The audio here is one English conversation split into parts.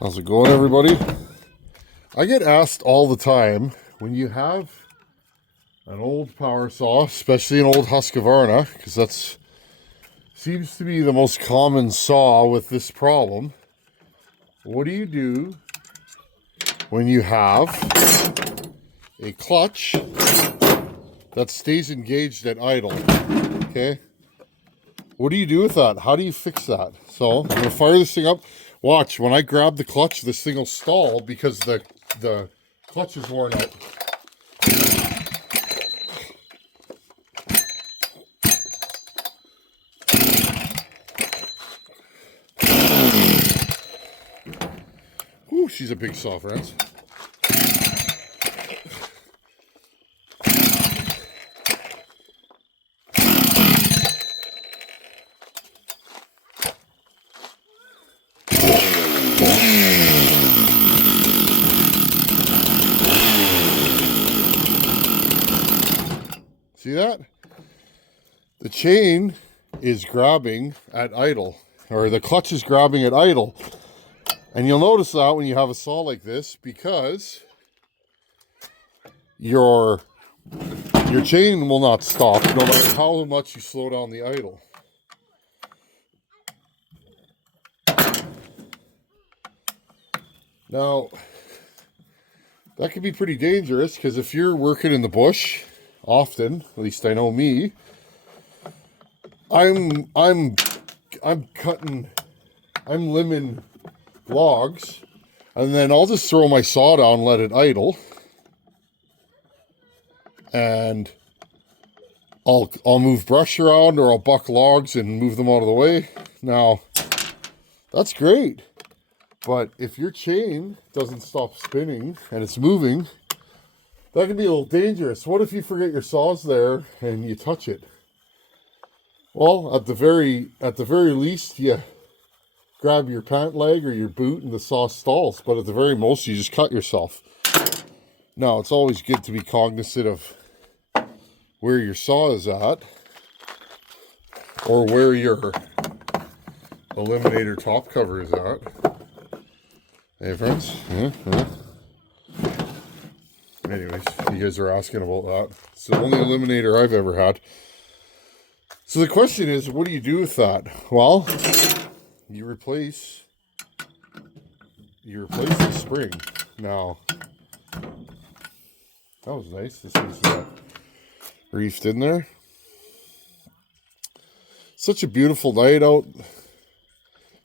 How's it going, everybody? I get asked all the time, when you have an old power saw, especially an old Husqvarna, because that's seems to be the most common saw with this problem. What do you do when you have a clutch that stays engaged at idle? Okay, what do you do with that? How do you fix that? So I'm gonna fire this thing up. Watch, when I grab the clutch, this thing will stall because the clutch is worn out. Ooh, she's a big saw, friends. See that? The chain is grabbing at idle, or the clutch is grabbing at idle. And you'll notice that when you have a saw like this, because your chain will not stop no matter how much you slow down the idle. Now, that can be pretty dangerous, because if you're working in the bush, often, at least I know me, I'm limbing logs, and then I'll just throw my saw down, let it idle, and I'll move brush around, or I'll buck logs and move them out of the way. Now, that's great, but if your chain doesn't stop spinning and it's moving, that can be a little dangerous. What if you forget your saw's there and you touch it? Well, at the very least, you grab your pant leg or your boot and the saw stalls, but at the very most, you just cut yourself. Now, it's always good to be cognizant of where your saw is at, or where your eliminator top cover is at. Hey, friends. Anyways, you guys are asking about that. It's the only eliminator I've ever had. So the question is, what do you do with that? Well, you replace the spring. Now, that was nice. This is reefed in there. Such a beautiful night out.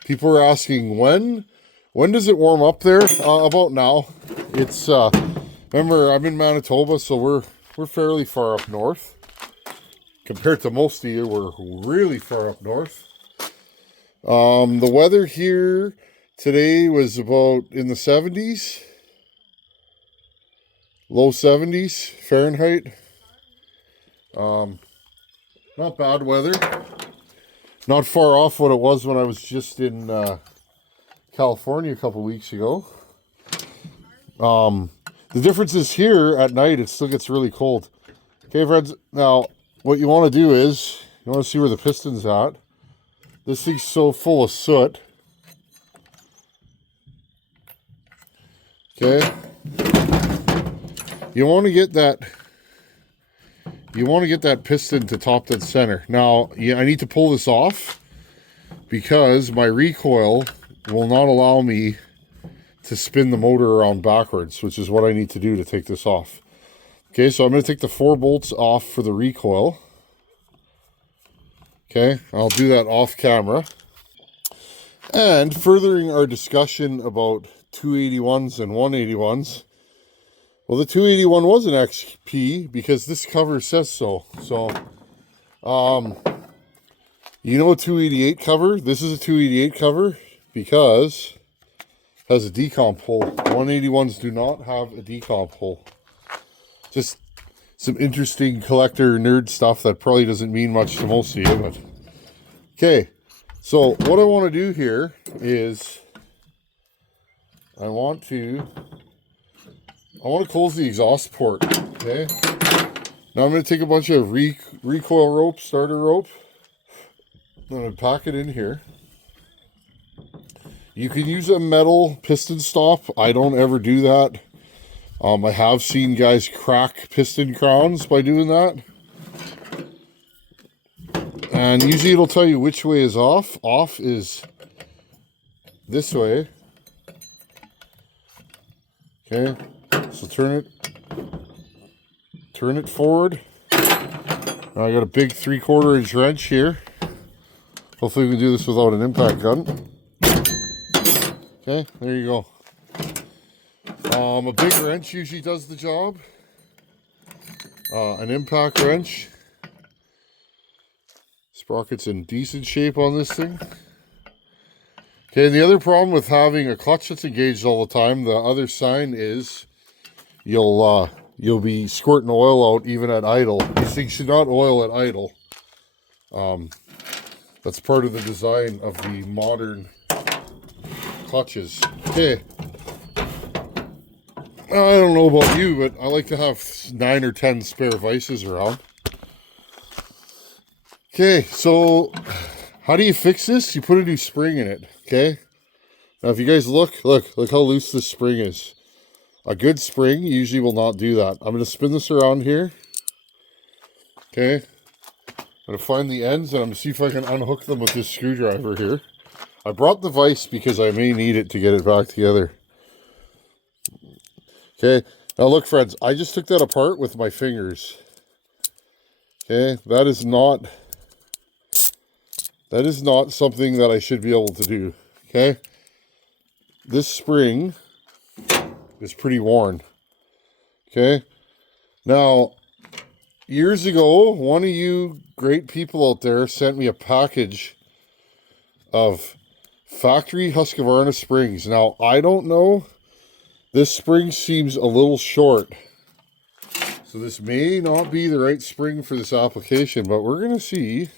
People are asking when does it warm up there? About now. It's remember, I'm in Manitoba, so we're fairly far up north. Compared to most of you, we're really far up north. The weather here today was about in the 70s, low 70s Fahrenheit. Not bad weather. Not far off what it was when I was just in California a couple weeks ago. The difference is here at night, it still gets really cold. Okay, friends, now what you want to do is, you want to see where the piston's at. This thing's so full of soot. Okay. You want to get that piston to top dead center. Now, I need to pull this off because my recoil will not allow me to spin the motor around backwards, which is what I need to do to take this off. Okay, so I'm going to take the 4 bolts off for the recoil. Okay, I'll do that off camera. And furthering our discussion about 281s and 181s, well, the 281 was an XP because this cover says so. So, you know a 288 cover? This is a 288 cover because it has a decomp hole. 181s do not have a decomp hole. Just some interesting collector nerd stuff that probably doesn't mean much to most of you, but okay. So what I want to do here is I want to close the exhaust port. Okay. Now I'm going to take a bunch of recoil rope, starter rope. I'm going to pack it in here. You can use a metal piston stop. I don't ever do that. I have seen guys crack piston crowns by doing that. And usually it'll tell you which way is off. Off is this way. Okay, so turn it forward. Now I got a big 3/4 inch wrench here. Hopefully we can do this without an impact gun. Okay, there you go. A big wrench usually does the job. An impact wrench. Sprocket's in decent shape on this thing. Okay, the other problem with having a clutch that's engaged all the time, the other sign is you'll be squirting oil out even at idle. These things should not oil at idle. That's part of the design of the modern clutches. Okay. I don't know about you, but I like to have 9 or 10 spare vices around. Okay, so how do you fix this? You put a new spring in it, okay? Now if you guys look how loose this spring is. A good spring usually will not do that. I'm going to spin this around here. Okay. I'm going to find the ends and I'm going to see if I can unhook them with this screwdriver here. I brought the vise because I may need it to get it back together. Okay. Now look, friends, I just took that apart with my fingers. Okay. That is not something that I should be able to do. Okay. This spring is pretty worn. Okay. Now, years ago, one of you great people out there sent me a package of factory Husqvarna springs. Now, I don't know. This spring seems a little short. So this may not be the right spring for this application, but we're going to see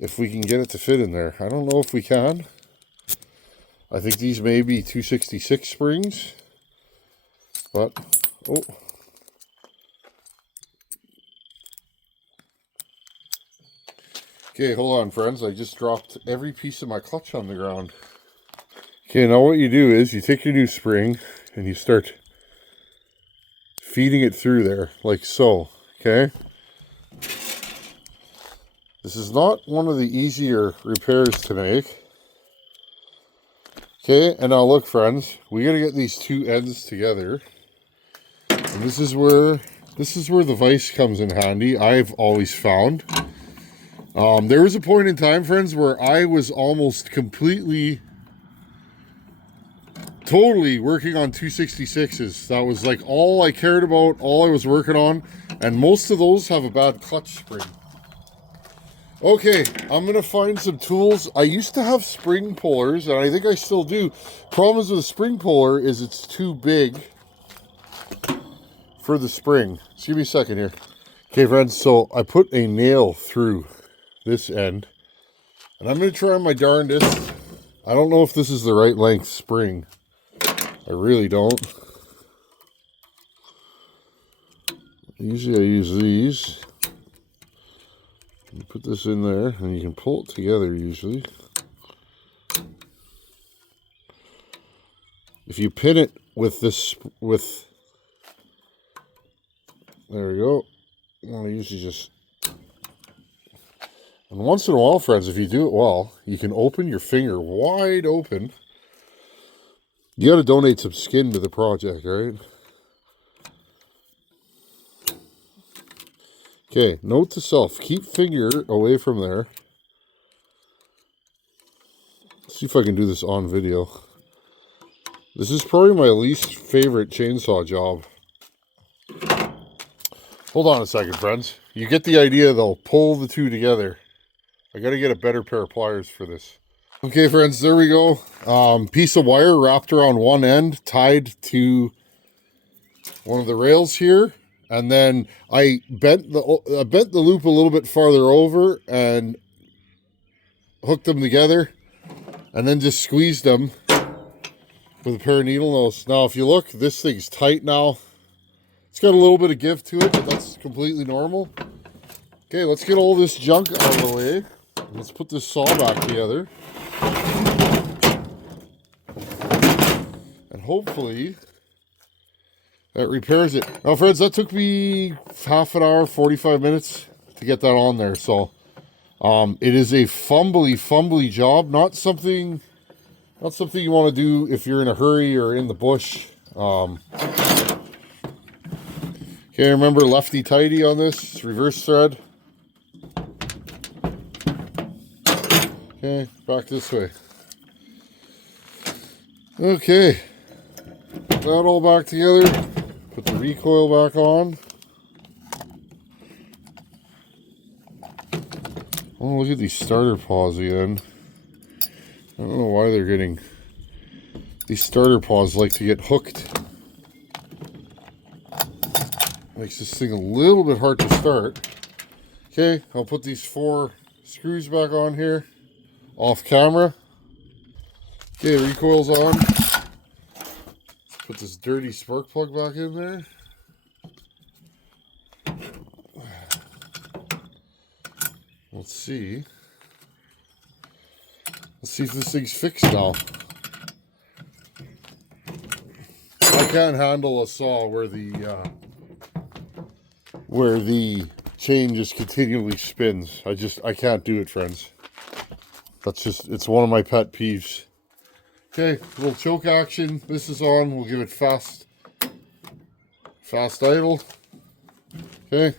if we can get it to fit in there. I don't know if we can. I think these may be 266 springs. But, oh. Okay, hold on, friends. I just dropped every piece of my clutch on the ground. Okay, now what you do is you take your new spring and you start feeding it through there, like so, okay? This is not one of the easier repairs to make. Okay, and now look, friends, we gotta get these two ends together. And this is where the vise comes in handy, I've always found. There was a point in time, friends, where I was almost totally working on 266s. That was like all I cared about, all I was working on, and most of those have a bad clutch spring. Okay, I'm gonna find some tools. I used to have spring pullers, and I think I still do. Problem is with a spring puller is it's too big for the spring. Just give me a second here. Okay, friends, so I put a nail through this end, and I'm gonna try my darndest. I don't know if this is the right length spring. I really don't. Usually I use these. You put this in there and you can pull it together usually. If you pin it with this, there we go. I usually just, and once in a while, friends, if you do it well, you can open your finger wide open. You got to donate some skin to the project, right? Okay, note to self, keep finger away from there. Let's see if I can do this on video. This is probably my least favorite chainsaw job. Hold on a second, friends. You get the idea, though. Pull the two together. I got to get a better pair of pliers for this. Okay, friends, there we go. Piece of wire wrapped around one end, tied to one of the rails here. And then I bent the loop a little bit farther over and hooked them together. And then just squeezed them with a pair of needle nose. Now, if you look, this thing's tight now. It's got a little bit of give to it, but that's completely normal. Okay, let's get all this junk out of the way. Let's put this saw back together. hopefully that repairs it. Now, friends, that took me half an hour, 45 minutes to get that on there. So it is a fumbly job, not something you want to do if you're in a hurry or in the bush. Okay, remember lefty tighty on this. It's reverse thread. Okay, back this way. Okay, put that all back together. Put the recoil back on. Oh, look at these starter paws again. I don't know why they're getting... These starter paws like to get hooked. Makes this thing a little bit hard to start. Okay, I'll put these 4 screws back on here. Off camera. Okay, recoil's on. Put this dirty spark plug back in there. Let's see. Let's see if this thing's fixed now. I can't handle a saw where the chain just continually spins. I can't do it, friends. It's one of my pet peeves. Okay, a little choke action. This is on. We'll give it fast idle. Okay.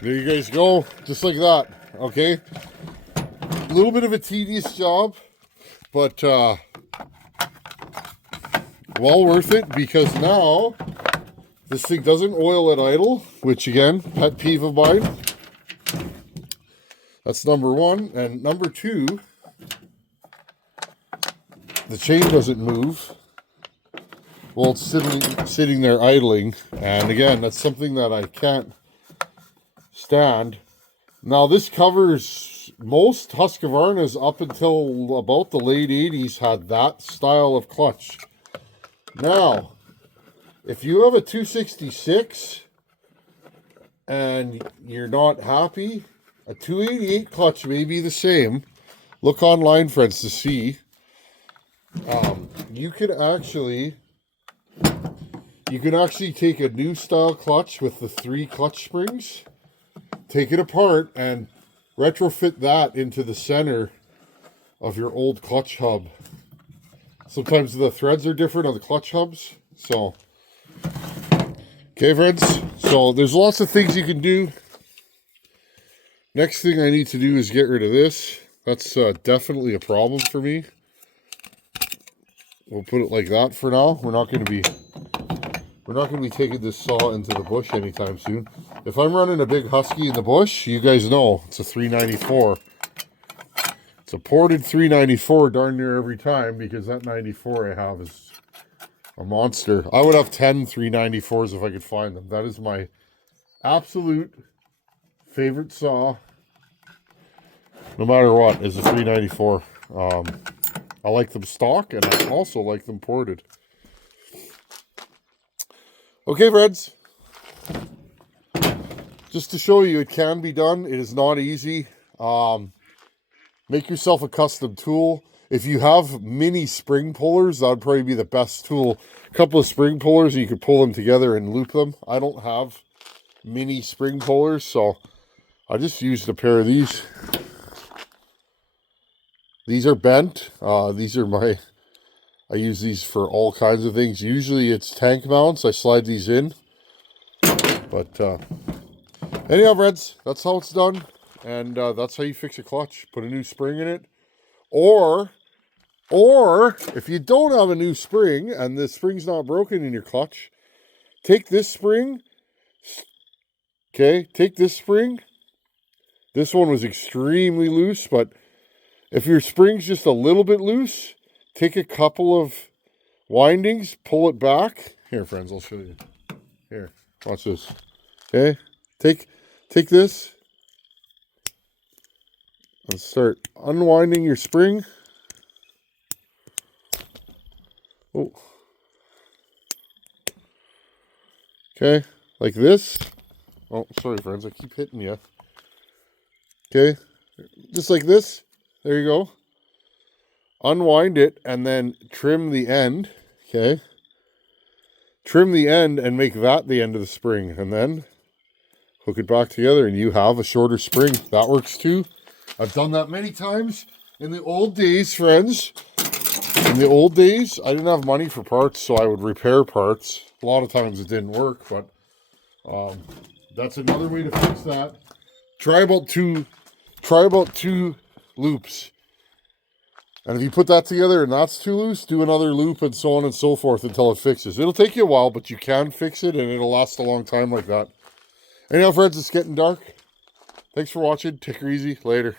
There you guys go, just like that, okay? A little bit of a tedious job, but well worth it, because now this thing doesn't oil at idle, which again, pet peeve of mine. That's number 1. And number 2, the chain doesn't move while it's sitting there idling. And again, that's something that I can't stand. Now this covers most Husqvarnas up until about the late 80s had that style of clutch. Now, if you have a 266 and you're not happy, a 288 clutch may be the same. Look online, friends, to see. You can actually take a new style clutch with the 3 clutch springs, take it apart, and retrofit that into the center of your old clutch hub. Sometimes the threads are different on the clutch hubs. So, okay, friends. So there's lots of things you can do. Next thing I need to do is get rid of this. That's definitely a problem for me. We'll put it like that for now. We're not going to be taking this saw into the bush anytime soon. If I'm running a big Husky in the bush, you guys know it's a 394. It's a ported 394 darn near every time, because that 94 I have is a monster. I would have 10 394s if I could find them. That is my absolute favorite saw, no matter what, is a 394. I like them stock, and I also like them ported. Okay, friends. Just to show you, it can be done. It is not easy. Make yourself a custom tool. If you have mini spring pullers, that would probably be the best tool. A couple of spring pullers, and you could pull them together and loop them. I don't have mini spring pullers, so I just used a pair of these. These are bent. These are my I use these for all kinds of things. Usually it's tank mounts. I slide these in. But anyhow, friends, that's how it's done. And that's how you fix a clutch. Put a new spring in it. Or if you don't have a new spring and the spring's not broken in your clutch, take this spring. Okay, take this spring. This one was extremely loose, but if your spring's just a little bit loose, take a couple of windings, pull it back. Here, friends, I'll show you. Here, watch this. Okay, take this and start unwinding your spring. Oh. Okay, like this. Oh, sorry, friends, I keep hitting you. Okay, just like this. There you go. Unwind it and then trim the end. Okay. Trim the end and make that the end of the spring. And then hook it back together and you have a shorter spring. That works too. I've done that many times. In the old days, friends, in the old days, I didn't have money for parts, so I would repair parts. A lot of times it didn't work, but that's another way to fix that. Try about two loops. And if you put that together and that's too loose, do another loop and so on and so forth until it fixes. It'll take you a while, but you can fix it and it'll last a long time like that. Anyhow, friends, it's getting dark. Thanks for watching. Take her easy. Later.